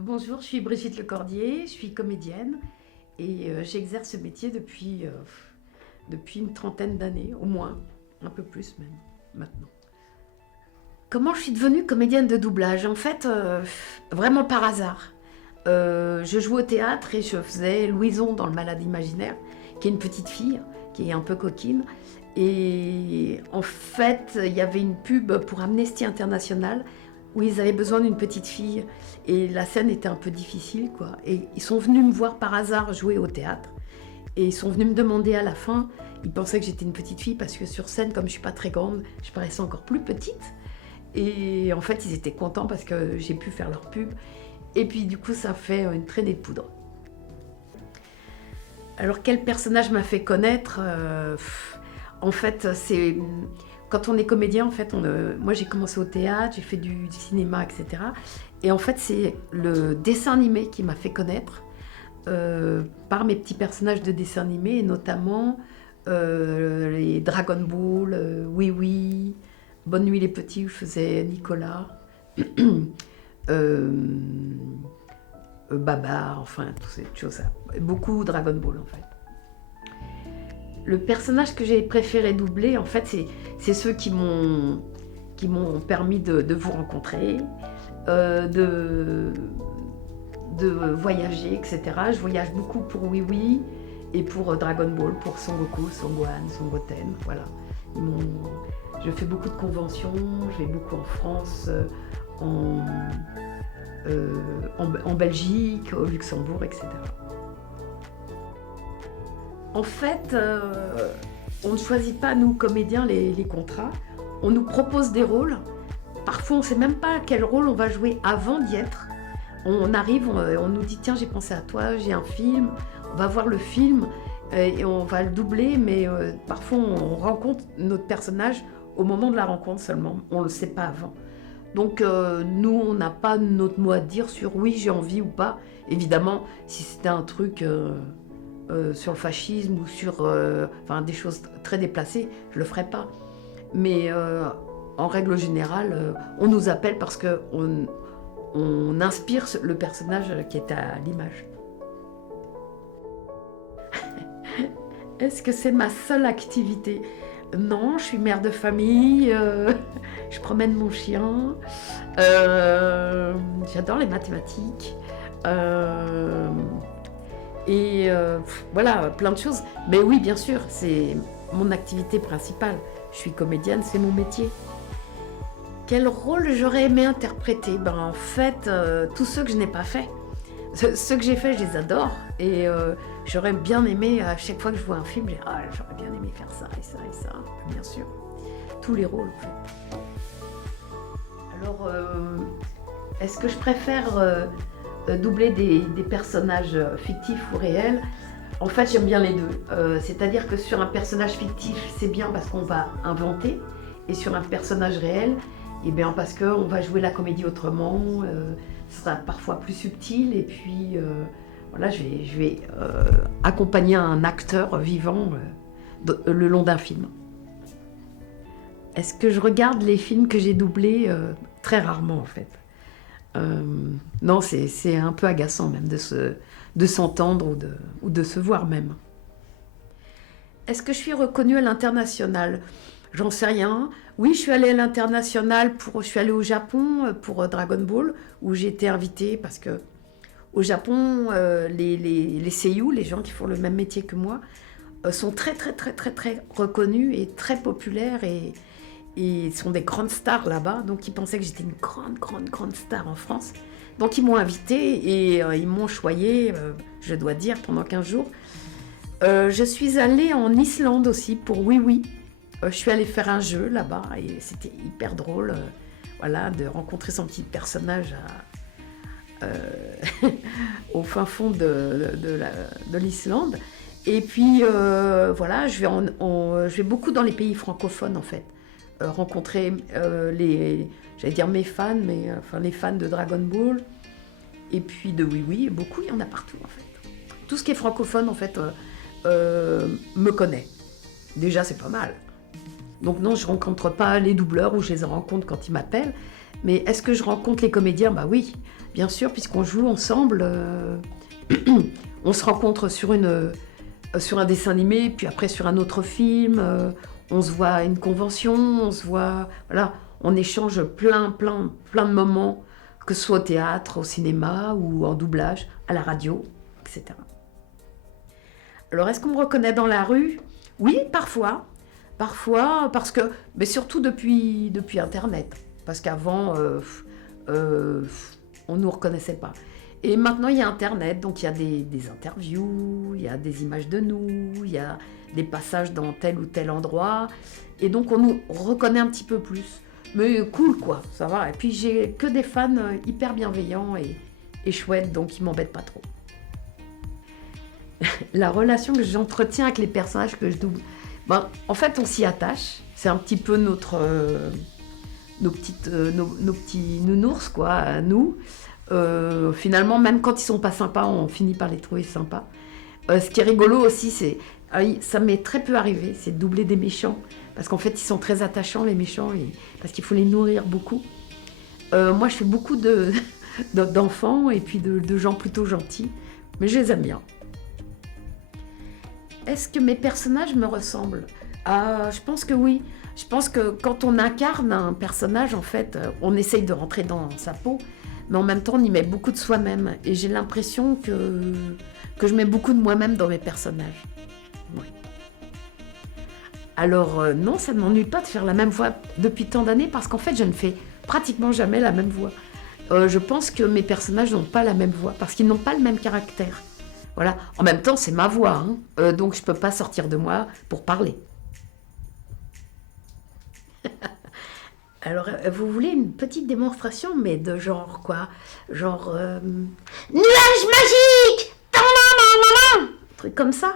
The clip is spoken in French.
Bonjour, je suis Brigitte Lecordier, je suis comédienne et j'exerce ce métier depuis une trentaine d'années, au moins, un peu plus même, maintenant. Comment je suis devenue comédienne de doublage? En fait, vraiment par hasard. Je jouais au théâtre et je faisais Louison dans Le Malade imaginaire, qui est une petite fille, qui est un peu coquine. Et en fait, il y avait une pub pour Amnesty International où ils avaient besoin d'une petite fille. Et la scène était un peu difficile, quoi. Et ils sont venus me voir par hasard jouer au théâtre. Et ils sont venus me demander à la fin, ils pensaient que j'étais une petite fille parce que sur scène, comme je suis pas très grande, je paraissais encore plus petite. Et en fait, ils étaient contents parce que j'ai pu faire leur pub. Et puis du coup, ça fait une traînée de poudre. Alors quel personnage m'a fait connaître En fait, c'est quand on est comédien. En fait, moi j'ai commencé au théâtre, j'ai fait du cinéma, etc. Et en fait, c'est le dessin animé qui m'a fait connaître par mes petits personnages de dessin animé, et notamment les Dragon Ball, Oui Oui, Bonne Nuit les Petits, où je faisais Nicolas. euh, Babar, enfin, toutes ces choses-là. Beaucoup Dragon Ball, en fait. Le personnage que j'ai préféré doubler, en fait, c'est ceux qui m'ont permis de vous rencontrer, euh, de, de voyager, etc. Je voyage beaucoup pour Oui Oui et pour Dragon Ball, pour Son Goku, Son Gohan, Son Goten, voilà. Je fais beaucoup de conventions, je vais beaucoup en France, en, en Belgique, au Luxembourg, etc. En fait, on ne choisit pas, nous, comédiens, les contrats. On nous propose des rôles. Parfois, on ne sait même pas quel rôle on va jouer avant d'y être. On arrive, on nous dit, tiens, j'ai pensé à toi, j'ai un film, on va voir le film et on va le doubler, mais parfois, on rencontre notre personnage au moment de la rencontre seulement. On ne le sait pas avant. Donc, nous, on n'a pas notre mot à dire sur oui, j'ai envie ou pas. Évidemment, si c'était un truc sur le fascisme ou sur enfin, des choses très déplacées, je le ferais pas. Mais en règle générale, on nous appelle parce on inspire le personnage qui est à l'image. Est-ce que c'est ma seule activité? Non, je suis mère de famille, je promène mon chien, j'adore les mathématiques. euh, Et voilà, plein de choses. Mais oui, bien sûr, c'est mon activité principale. Je suis comédienne, c'est mon métier. Quel rôle j'aurais aimé interpréter? Ben, en fait, tous ceux que je n'ai pas fait. Ceux que j'ai fait, je les adore. Et j'aurais bien aimé, à chaque fois que je vois un film, j'aurais bien aimé faire ça et ça et ça, bien sûr. Tous les rôles, en fait. Alors, est-ce que je préfère doubler des personnages fictifs ou réels? En fait, j'aime bien les deux. C'est-à-dire que sur un personnage fictif, c'est bien parce qu'on va inventer, et sur un personnage réel, eh bien parce qu'on va jouer la comédie autrement, ce sera parfois plus subtil, et puis voilà, je vais accompagner un acteur vivant le long d'un film. Est-ce que je regarde les films que j'ai doublés? Très rarement, en fait. Euh, non, c'est un peu agaçant même de s'entendre ou de se voir même. Est-ce que je suis reconnue à l'international? J'en sais rien. Oui, je suis allée à l'international je suis allée au Japon pour Dragon Ball, où j'ai été invitée parce que au Japon, les seiyuu, les gens qui font le même métier que moi, sont très très très très très reconnus et très populaires, et sont des grandes stars là-bas. Donc ils pensaient que j'étais une grande grande grande star en France. Donc ils m'ont invitée et ils m'ont choyée, je dois dire, pendant 15 jours. Je suis allée en Islande aussi pour Oui Oui. Je suis allée faire un jeu là-bas et c'était hyper drôle, voilà, de rencontrer son petit personnage au fin fond de l'Islande. Et puis voilà, je vais beaucoup dans les pays francophones en fait, rencontrer j'allais dire mes fans, mais enfin les fans de Dragon Ball et puis de Oui Oui, beaucoup, il y en a partout en fait. Tout ce qui est francophone en fait me connaît. Déjà c'est pas mal. Donc non, je rencontre pas les doubleurs, ou je les rencontre quand ils m'appellent, Mais est-ce que je rencontre les comédiens? Bah oui, bien sûr, puisqu'on joue ensemble. On se rencontre sur un dessin animé, puis après sur un autre film. On se voit à une convention, on se voit... Voilà, on échange plein de moments, que ce soit au théâtre, au cinéma ou en doublage, à la radio, etc. Alors, est-ce qu'on me reconnaît dans la rue? Oui, parfois. Parfois, parce que... Mais surtout depuis Internet. Parce qu'avant, on ne nous reconnaissait pas. Et maintenant, il y a Internet, donc il y a des interviews, il y a des images de nous, il y a des passages dans tel ou tel endroit. Et donc, on nous reconnaît un petit peu plus. Mais cool, quoi, ça va. Et puis, j'ai que des fans hyper bienveillants et chouettes, donc ils m'embêtent pas trop. La relation que j'entretiens avec les personnages que je double, ben, en fait, on s'y attache. C'est un petit peu nos petits nounours, quoi, à nous. Finalement, même quand ils sont pas sympas, on finit par les trouver sympas. Ce qui est rigolo aussi, ça m'est très peu arrivé, c'est de doubler des méchants. Parce qu'en fait, ils sont très attachants, les méchants, parce qu'il faut les nourrir beaucoup. Moi, je fais beaucoup d'enfants et puis de gens plutôt gentils. Mais je les aime bien. Est-ce que mes personnages me ressemblent? Je pense que oui. Je pense que quand on incarne un personnage, en fait, on essaye de rentrer dans sa peau, mais en même temps, on y met beaucoup de soi-même. Et j'ai l'impression que je mets beaucoup de moi-même dans mes personnages. Oui. Alors, non, ça ne m'ennuie pas de faire la même voix depuis tant d'années, parce qu'en fait, je ne fais pratiquement jamais la même voix. Je pense que mes personnages n'ont pas la même voix, parce qu'ils n'ont pas le même caractère. Voilà. En même temps, c'est ma voix, hein. Donc je ne peux pas sortir de moi pour parler. Alors, vous voulez une petite démonstration, mais de genre quoi? Genre... Nuage magique! Un truc comme ça?